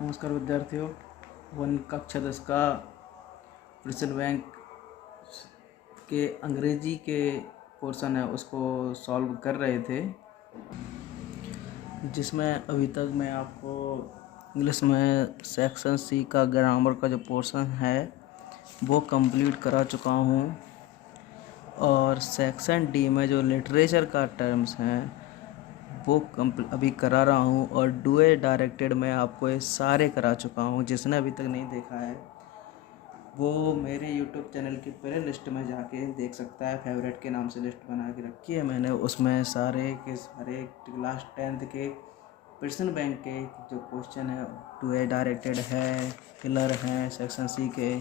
नमस्कार विद्यार्थियों। वन कक्षा 10 का प्रिंसिपल बैंक के अंग्रेजी के पोर्शन है उसको सॉल्व कर रहे थे, जिसमें अभी तक मैं आपको इंग्लिश में सेक्शन सी का ग्रामर का जो पोर्शन है वो कंप्लीट करा चुका हूँ, और सेक्शन डी में जो लिटरेचर का टर्म्स हैं वो अभी करा रहा हूँ, और डुए डायरेक्टेड में आपको ये सारे करा चुका हूँ। जिसने अभी तक नहीं देखा है वो मेरे यूट्यूब चैनल की प्ले लिस्ट में जाके देख सकता है। फेवरेट के नाम से लिस्ट बना के रखी है मैंने, उसमें सारे के सारे क्लास 10th के प्रिंसिपल बैंक के जो क्वेश्चन है डुए डायरेक्टेड है, किलर हैं सेक्शन सी के,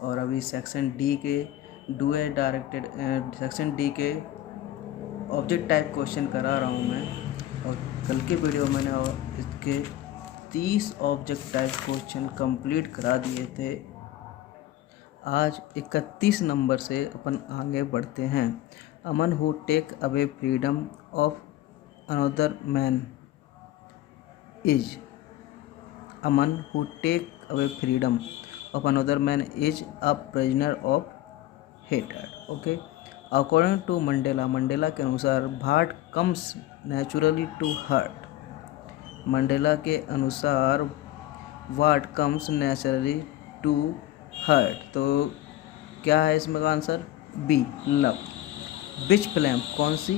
और अभी सेक्शन डी के डुए डायरेक्टेड सेक्शन डी के ऑब्जेक्ट टाइप क्वेश्चन करा रहा हूँ मैं। और कल के वीडियो मैंने इसके 30 ऑब्जेक्ट टाइप क्वेश्चन कंप्लीट करा दिए थे। आज 31 नंबर से अपन आगे बढ़ते हैं। A man who take away freedom of another man is a man who take away freedom of another man is a prisoner of हेटेड। ओके, अकॉर्डिंग टू मंडेला के अनुसार what comes naturally to heart. Mandela के अनुसार what comes naturally to heart, तो क्या है इसमें का answer? B, love. Which flame, कौन सी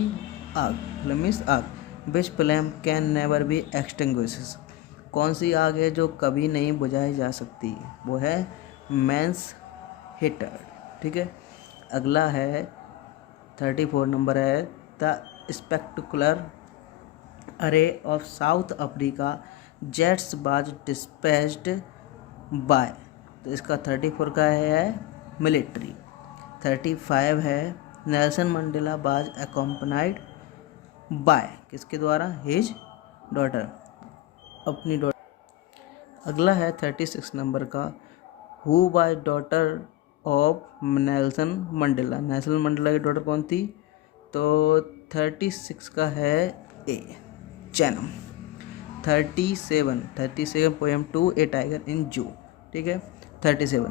आग, फ्लेम मीन्स आग। Which flame can never be extinguishes, कौन सी आग है जो कभी नहीं बुझाई जा सकती? वो है मैंस हेटेड। ठीक है, अगला है 34 नंबर है द स्पेक्टकुलर अरे ऑफ साउथ अफ्रीका जेट्स बाज डिस्पैच्ड बाय, तो इसका 34 का है मिलिट्री। 35 है नेल्सन मंडेला बाज अकम्पनाइड बाय, किसके द्वारा? हिज डॉटर, अपनी डॉटर। अगला है 36 नंबर का who by daughter of Nelson Mandela, Nelson Mandela की डॉटर कौन थी? तो 36 का है ए, चैनम। 37 poem to a tiger in zoo. ठीक है, 37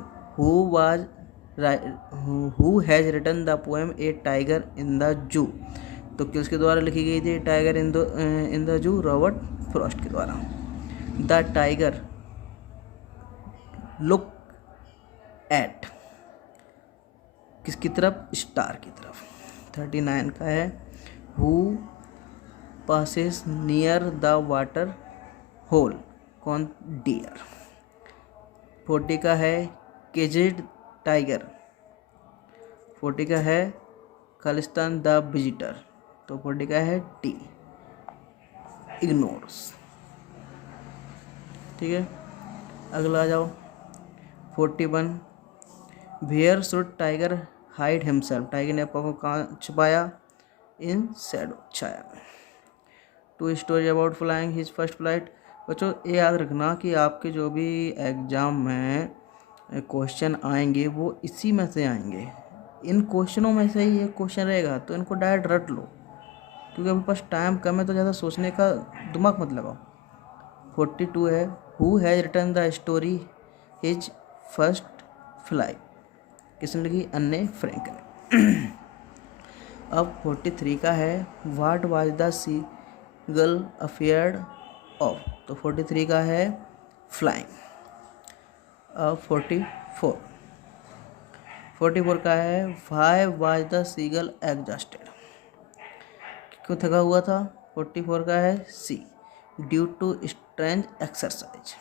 who has written the poem a tiger in the zoo, तो किसके द्वारा लिखी गई थी tiger in the zoo? Robert Frost के द्वारा। द टाइगर लुक एट, किसकी तरफ? स्टार की तरफ। 39 का है who passes near the water hole, कौन? डियर। 40 का है केजेड टाइगर। 40 का है खालिस्तान द विजिटर, तो 40 का है टी, इग्नोर्स। ठीक है, अगला आ जाओ 41 where should tiger hide himself, tiger ने अपने को कहाँ छुपाया? इन शैडो, छाया में। 2 story about flying his First flight. बच्चों ये याद रखना कि आपके जो भी एग्ज़ाम में क्वेश्चन आएंगे वो इसी में से आएंगे। इन क्वेश्चनों में से ही एक क्वेश्चन रहेगा, तो इनको डायरेक्ट रट लो, क्योंकि अभी पास टाइम कम है, तो ज़्यादा सोचने का दिमाग मत लगाओ। 42 है who has written the story His First Flight, किसने लिखी? अन्ने फ्रैंक ने। अब 43 का है what was the seagull afraid of, तो 43 का है फ्लाइंग। अब 44 का है why was the seagull exhausted, क्यों थका हुआ था? 44 का है C, due to strange exercise.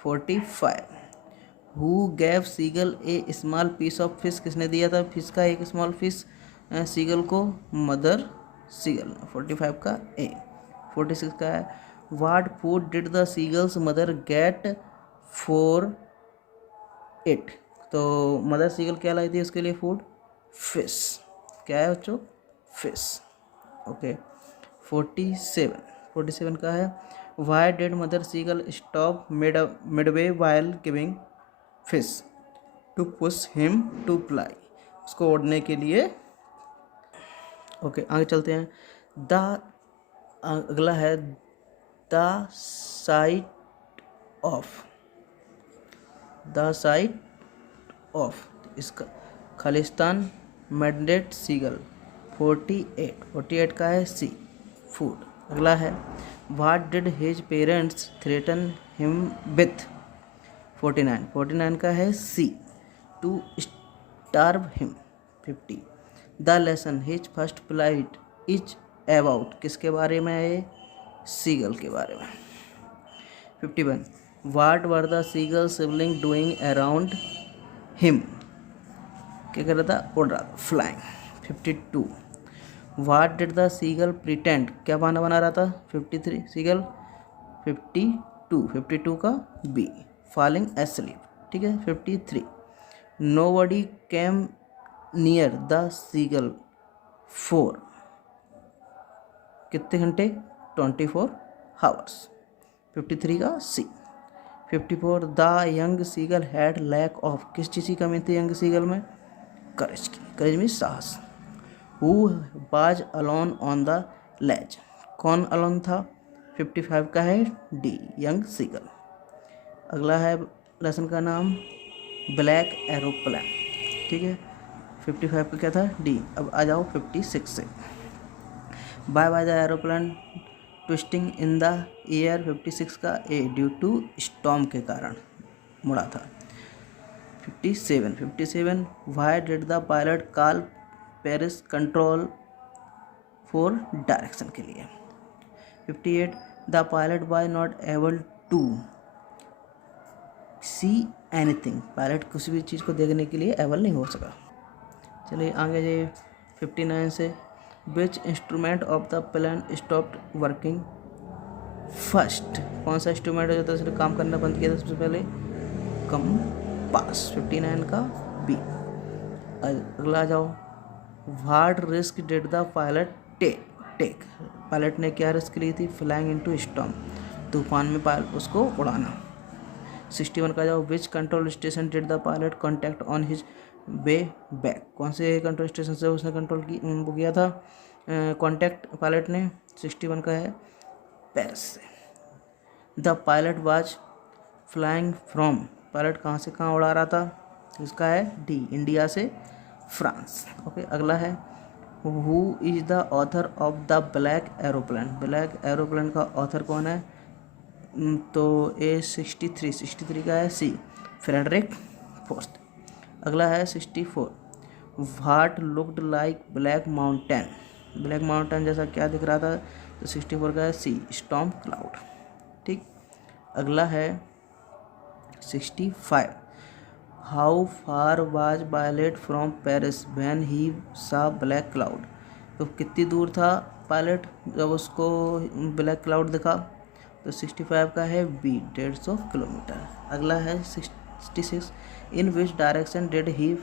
45 who gave seagull a small piece of fish, किसने दिया था फिश का एक स्मॉल फिश सीगल को? Mother seagull. 45 का ए। 46 का है what food did the seagull's mother get for it, तो मदर सीगल क्या लाई थी उसके लिए फूड? फिश। क्या है बच्चों? फिश। ओके, 47 का है why did mother seagull stop midway while giving fish to push him to fly, उसको उड़ने के लिए। ओके, आगे चलते हैं। द अगला है the site of, the site of, इसका खालिस्तान मैंडेट सीगल 48 का है सी फूड। अगला है what did his parents threaten him with 49 का है C to starve him 50। The lesson His First Flight is about, किसके बारे में है, सीगल के बारे में। 51 what were the seagull sibling doing around him, क्या कर रहा था, उड़ रहा था, flying. 52 what did the seagull pretend, क्या बहाना बना रहा था, 53 सीगल। 52 का बी फॉलिंग एस्लीप, ठीक है। 53 nobody came near the seagull for, कितने घंटे, 24 आवर्स। 53 का C. 54 the young seagull had lack of, किस चीज़ की कमी थी यंग सीगल में, करेज की, करेज में साहस। Who was alone on the ledge, कौन अलोन था, 55 का है डी यंग सीगल। अगला है लेसन का नाम ब्लैक एरोप्लेन, ठीक है। 55 का क्या था, डी। अब आ जाओ 56 से, by by the aeroplane twisting in the air, 56 का ए ड्यू टू स्टॉर्म के कारण मुड़ा था। 57 why did the pilot call Paris control for direction के लिए। 58 the pilot was not able to see anything, pilot किसी भी चीज़ को देखने के लिए एबल नहीं हो सका। चलिए आगे जाइए 59 से, which instrument of the plane stopped working first, कौन सा इंस्ट्रूमेंट जो था उसने काम करना बंद किया था सबसे पहले, कंपास। 59 का बी। अगला आ जाओ, what risk did the pilot take, pilot ने क्या रिस्क ली थी, फ्लाइंग इनटू स्टॉर्म, तूफान में पायलट उसको उड़ाना। 61 का जाओ, which control station did the pilot contact on his way back, कौन से कंट्रोल स्टेशन से उसने कंट्रोल की वो किया था कॉन्टैक्ट पायलट ने, 61 का है पेरिस से। The pilot was flying from, pilot कहाँ से कहाँ उड़ा रहा था, इसका है डी इंडिया से फ्रांस। ओके अगला है who is the author of the black aeroplane, black aeroplane का ऑथर कौन है, तो ए 63 का है सी फ्रेडरिक फोर्स्ट। अगला है 64 what looked like black mountain, black mountain जैसा क्या दिख रहा था, तो 64 का है सी स्टॉर्म क्लाउड, ठीक। अगला है 65 how far was pilot from Paris when he सा ब्लैक क्लाउड, तो कितनी दूर था पायलट जब उसको ब्लैक क्लाउड दिखा, तो 65 का है बी 150 किलोमीटर। अगला है 66 in which direction did he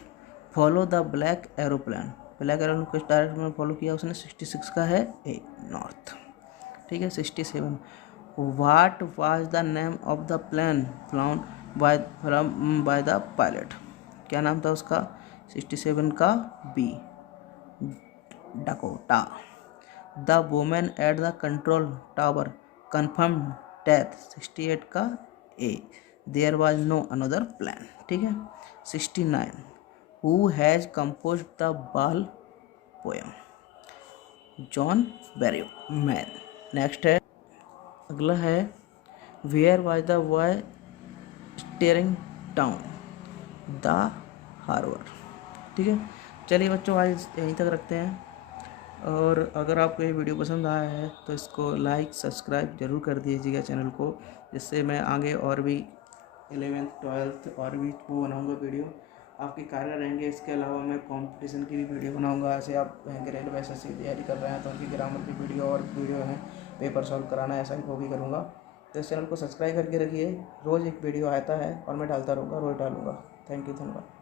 follow the black aeroplane, black aeroplane किस डायरेक्शन में फॉलो किया उसने, 66 का है ए नॉर्थ, ठीक है। 67 what was the name of the plane flown by the pilot, क्या नाम था उसका, 67 का B Dakota. The women at the control tower confirm death, 68 का A there was no another plan, ठीक है। 69 who has compose the Ball Poem, John Berryman. Next है, अगला है where was the boy staring down the harbour, ठीक है। चलिए बच्चों आज यहीं तक रखते हैं, और अगर आपको ये वीडियो पसंद आया है तो इसको लाइक सब्सक्राइब ज़रूर कर दीजिएगा चैनल को, जिससे मैं आगे और भी 11th 12th और भी वो बनाऊंगा वीडियो आपके कार्य रहेंगे। इसके अलावा मैं कंपटीशन की भी वीडियो बनाऊंगा, ऐसे आप रेलवे एसएससी की तैयारी कर रहे हैं तो उनकी ग्रामर की वीडियो और वीडियो हैं, पेपर सॉल्व कराना ऐसा वो भी करूँगा। तो इस चैनल को सब्सक्राइब करके रखिए, रोज़ एक वीडियो आता है और मैं डालता रहूँगा, रोज़ डालूँगा। थैंक यू, धन्यवाद।